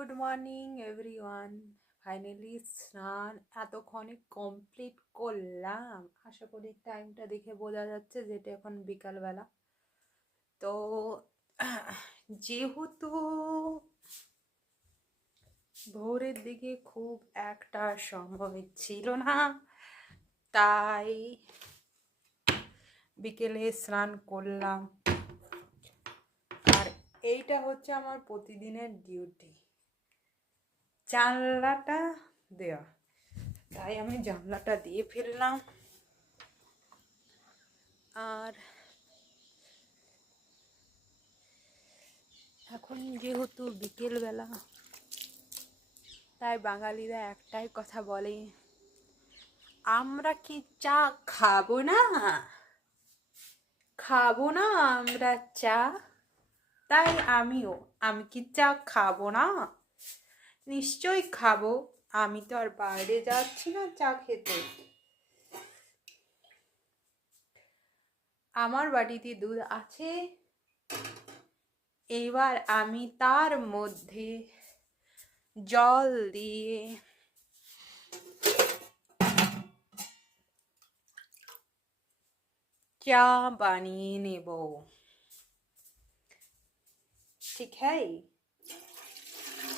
Good morning everyone. Finally স্নান এতক্ষণে complete করলাম। আশা করি টাইমটা দেখে বোঝা যাচ্ছে যেটা এখন বিকালবেলা। তো যেহেতু ভোরের দিকে খুব একটা সময় ছিল না, তাই বিকেলে স্নান করলাম। আর এইটা হচ্ছে আমার প্রতিদিনের ডিউটি, জানলাটা দেওয়া। তাই আমি জানলাটা দিয়ে ফেললাম। আর এখন যেহেতু বিকেলবেলা, তাই বাঙালিরা একটাই কথা বলে, আমরা কি চা খাবো না? খাবো না আমরা চা? তাই আমি কি চা খাবো না? নিশ্চয়ই খাবো। আমি তো আর বাইরে যাচ্ছি না চা খেতে। আমার বাড়িতে দুধ আছে, এবার আমি তার মধ্যে জল দিয়ে চা বানিয়ে নেব। ঠিক হ্যাঁ,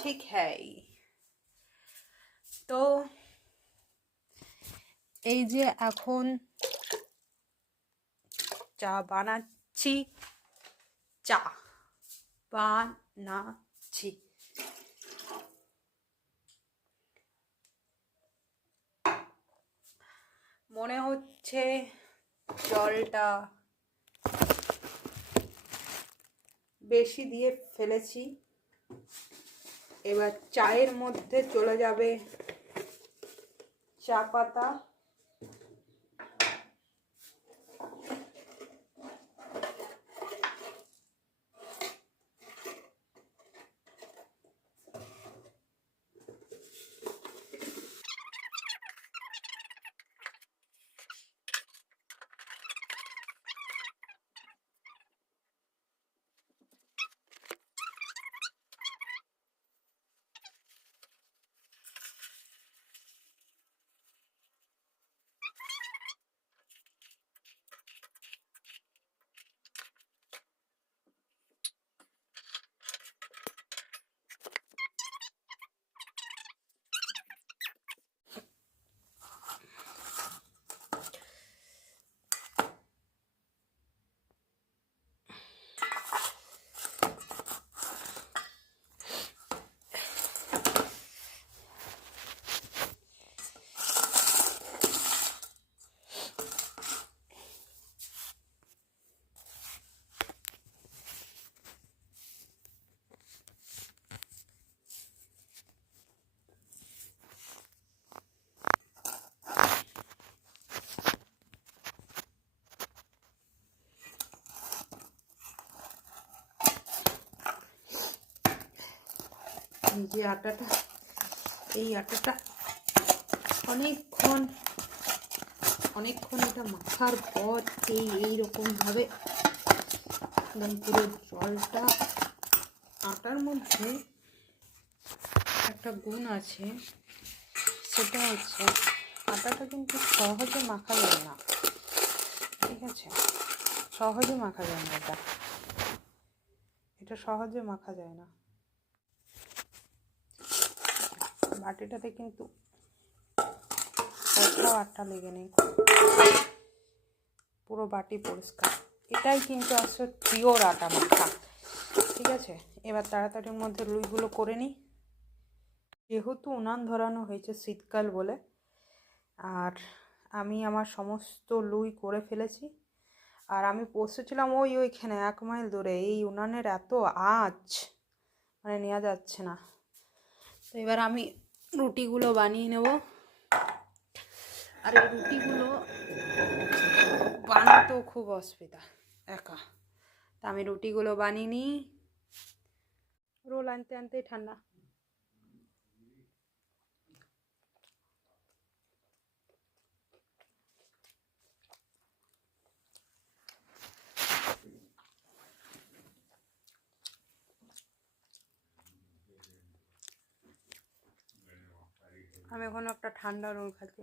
ঠিক হ্যাঁ। তো এই যে এখন চা বানাচ্ছি, চা বানাচ্ছি। মনে হচ্ছে জলটা বেশি দিয়ে ফেলেছি। এবার চায়ের মধ্যে চলে যাবে চা পাতা। এই যে আটাটা, এই আটাটা অনেকক্ষণ এটা মাখার পর এইরকমভাবে একদম পুরো জলটা, আটার মধ্যে একটা গুণ আছে, সেটা হচ্ছে আটাটা কিন্তু সহজে মাখা যায় না। ঠিক আছে, সহজে মাখা যায় না, এটা সহজে মাখা যায় না। বাটিটাতে কিন্তু কোথাও আটা লেগে নেই, পুরো বাটি পরিষ্কার। এটাই কিন্তু আসলে পিওর আটা মাখা। ঠিক আছে, এবার তাড়াতাড়ির মধ্যে লুইগুলো করে নিই। যেহেতু উনান ধরানো হয়েছে শীতকাল বলে, আর আমি আমার সমস্ত লুই করে ফেলেছি। আর আমি বসেছিলাম ওইখানে 1 মাইল দূরে। এই উনানের এত আঁচ, মানে নেওয়া যাচ্ছে না। তো এবার আমি রুটিগুলো বানিয়ে নেব। আর এই রুটিগুলো বানাতেও খুব অসুবিধা একা। তা আমি রুটিগুলো বানিয়ে নিই। রোল আনতে আনতেই ঠান্ডা। আমি এখন একটা ঠান্ডা রোল খাচ্ছি।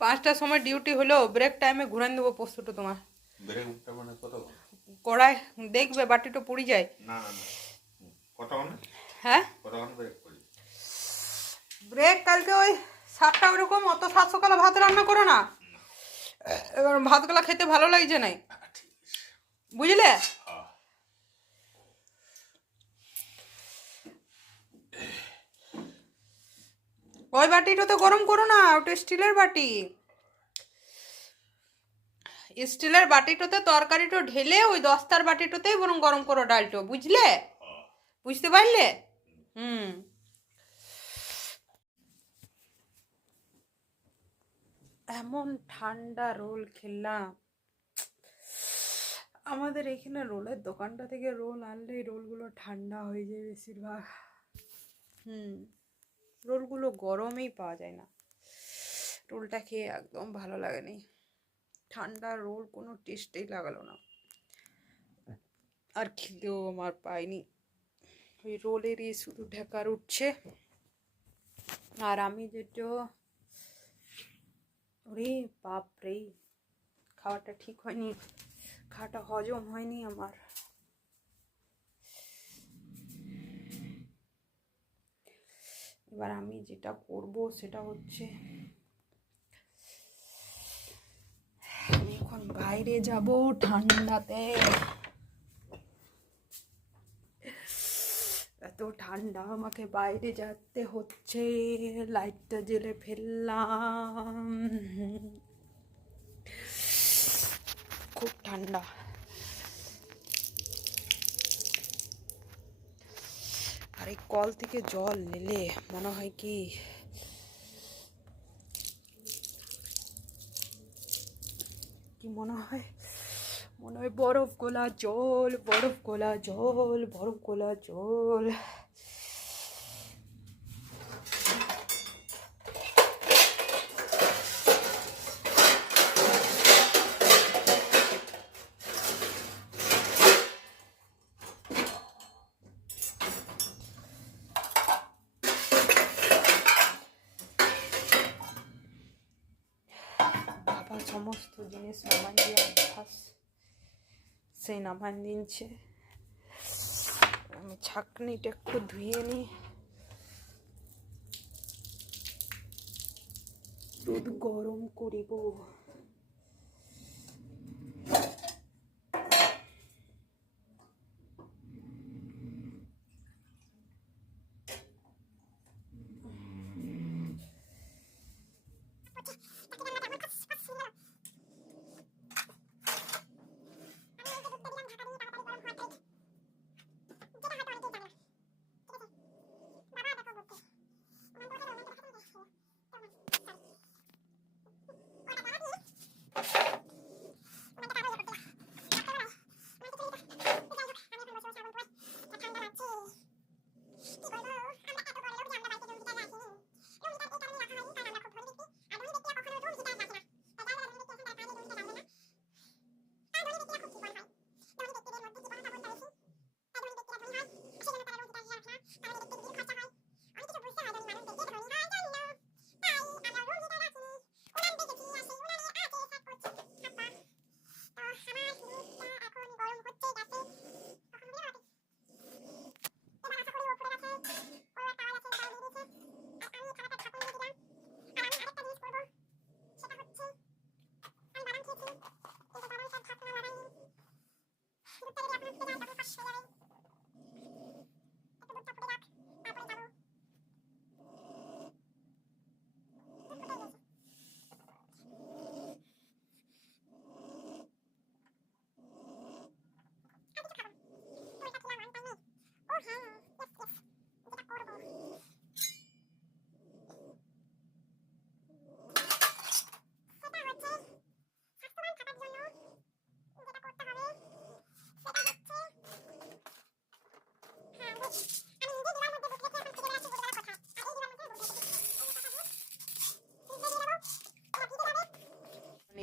পাঁচটার সময় ডিউটি হলো, ব্রেক টাইমে ঘুরান দেবো পোস্তটা তোমার। ব্রেকটা মানে কত? কড়াই দেখবে বাটিটা পুড়ি যায়। না না না, কত মানে? হ্যাঁ কত মানে ব্রেক করি? ব্রেক কালকে ওই 7টা ওরকম, অত 7 সকালে ভাত রান্না করো না, এবার ভাতগুলা খেতে ভালো লাগছে নাই, বুঝলে? ওই বাটিটা তো গরম করো না, ওটা স্টিলের বাটি। স্টিলের বাটিটাতে তরকারিটা ঢেলে ওই দস্তার বাটিটাতেই বরং গরম করো ডালটা, বুঝলে? বুঝতে পারলে? এমন ঠান্ডা রোল খেলাম। আমাদের এখানে রোলের দোকানটা থেকে রোল আনলেই রোলগুলো ঠান্ডা হয়ে যায় বেশিরভাগ। রোলগুলো গরমেই পাওয়া যায় না। রোলটা খেয়ে একদম ভালো লাগেনি, ঠান্ডা রোল কোনো টেস্টেই লাগালো না, আর খিদেও আমার পাইনি। ওই রোলেরই শুধু ঢেকার উঠছে। আর আমি যেটা, ওরে বাপরে, খাওয়াটা ঠিক হয়নি, খাওয়াটা হজম হয়নি আমার। এবার আমি যেটা করব সেটা হচ্ছে, আমি এখন বাইরে যাব ঠান্ডাতে। এত ঠান্ডা, আমাকে বাইরে যেতে হচ্ছে। লাইটটা জ্বেলে ফেললাম, খুব ঠান্ডা। আর এই কল থেকে জল নিলে মনে হয় কি মনে হয়, বরফ গোলা জল, বরফ গোলা জল, বরফ গোলা জল। বাবা সমস্ত জিনিস নামান দিয়ে অভ্যাস, সেই নামান দিনছে। আমি ছাঁকনিটা একটু ধুয়ে নিই, দুধ গরম করিব।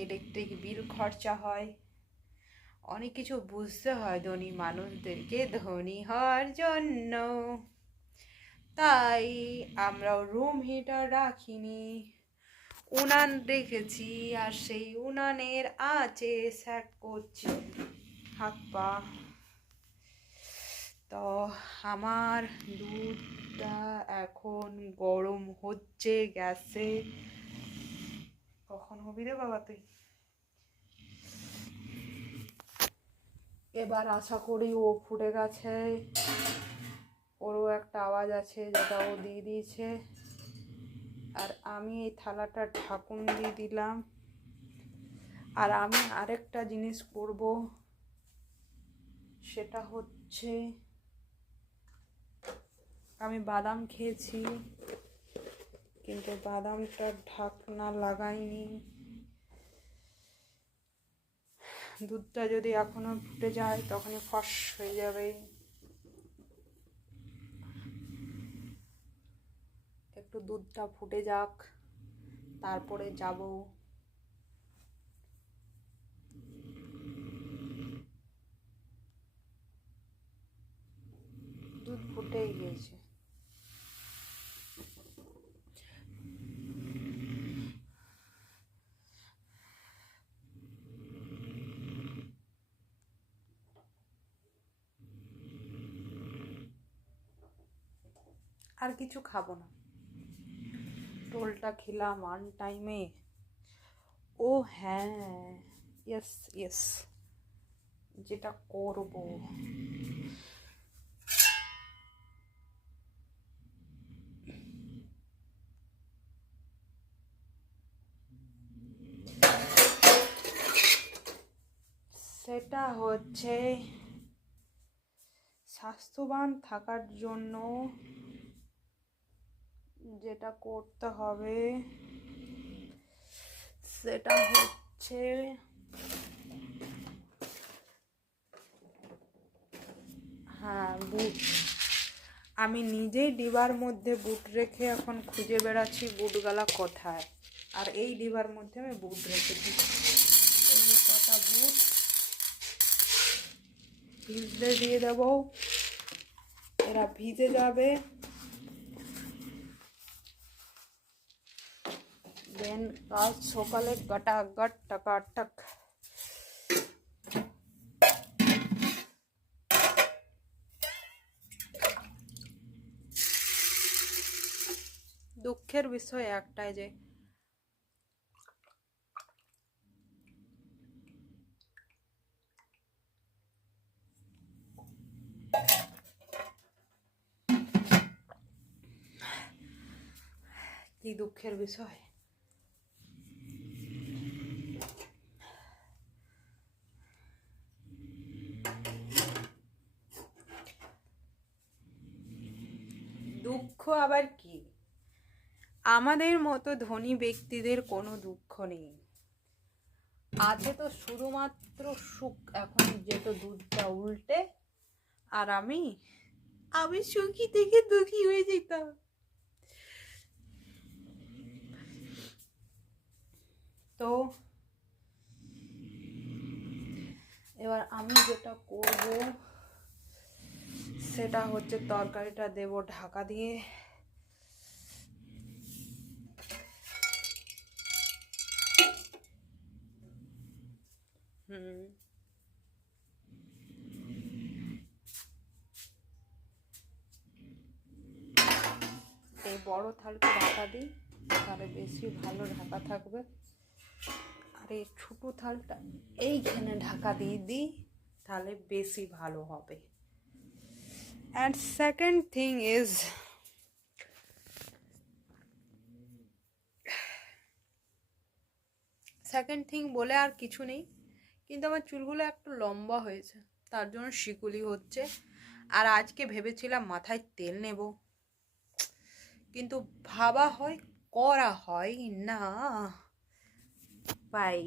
ইলেকট্রিক বিল খরচা হয়, অনেক কিছু বুঝতে হয় ধনী মানুষদেরকে ধনী হওয়ার জন্য। তাই আমরাও রুম হিটার রাখিনি, উনান রেখেছি, আর সেই উনানের আঁচে সেট করছি হাত পা। তো আমার দুধটা এখন গরম হচ্ছে গ্যাসে। কখন হবি রে বাবা তুই? এবার আশা করি ও ফুটে গেছে, ওরও একটা আওয়াজ আছে যেটা ও দিয়ে দিয়েছে। আর আমি এই থালাটা ঢাকুন দিয়ে দিলাম। আর আমি আরেকটা জিনিস করব, সেটা হচ্ছে আমি বাদাম খেয়েছি কিন্তু বাদামটা ঢাকনা লাগাইনি। দুধটা যদি এখনো ফুটে যায় তখনই ফস হয়ে যাবে। একটু দুধটা ফুটে যাক, তারপরে যাব। দুধ ফুটেই গিয়েছে। আর কিছু খাবো না, টোলটা খেলাম অন টাইমে। ও হ্যাঁ, ইয়েস ইয়েস, যেটা করব সেটা হচ্ছে স্বাস্থ্যবান থাকার জন্য যেটা করতে হবে সেটা হচ্ছে হ্যাঁ, বুট। আমি নিজেই ডিবার মধ্যে বুট রেখে এখন খুঁজে বেড়াচ্ছি বুটগুলা কোথায়। আর এই ডিবার মধ্যে আমি বুট রেখেছি। এই যে কটা বুট ভিজতে দিয়ে দেব, এরা ভিজে যাবে। দেন কাল সকালে গটাগট টাকাটাক। দুঃখের বিষয় একটাই যে কি দুঃখের বিষয়, দুঃখ আবার কি? আমাদের মতো ধনী ব্যক্তিদের কোনো দুঃখ নেই, আছে তো শুধুমাত্র সুখ। এখন যেহেতু দুধটা উল্টে, আর আমি সুখী থেকে দুঃখী হয়ে যেতাম। তো এবার আমি যেটা করব সেটা হচ্ছে তরকারিটা দেব ঢাকা দিয়ে। এই বড় থালটা ঢাকা দিই, তাহলে বেশি ভালো ঢাকা থাকবে। আর এই ছোটো থালটা এইখানে ঢাকা দিয়ে দিই, তাহলে বেশি ভালো হবে। অ্যান্ড সেকেন্ড থিং বলে আর কিছু নেই, কিন্তু আমার চুলগুলো একটু লম্বা হয়েছে, তার জন্য শিকুলি হচ্ছে। আর আজকে ভেবেছিলাম মাথায় তেল নেব, কিন্তু ভাবা হয় করা হয় না। বাই।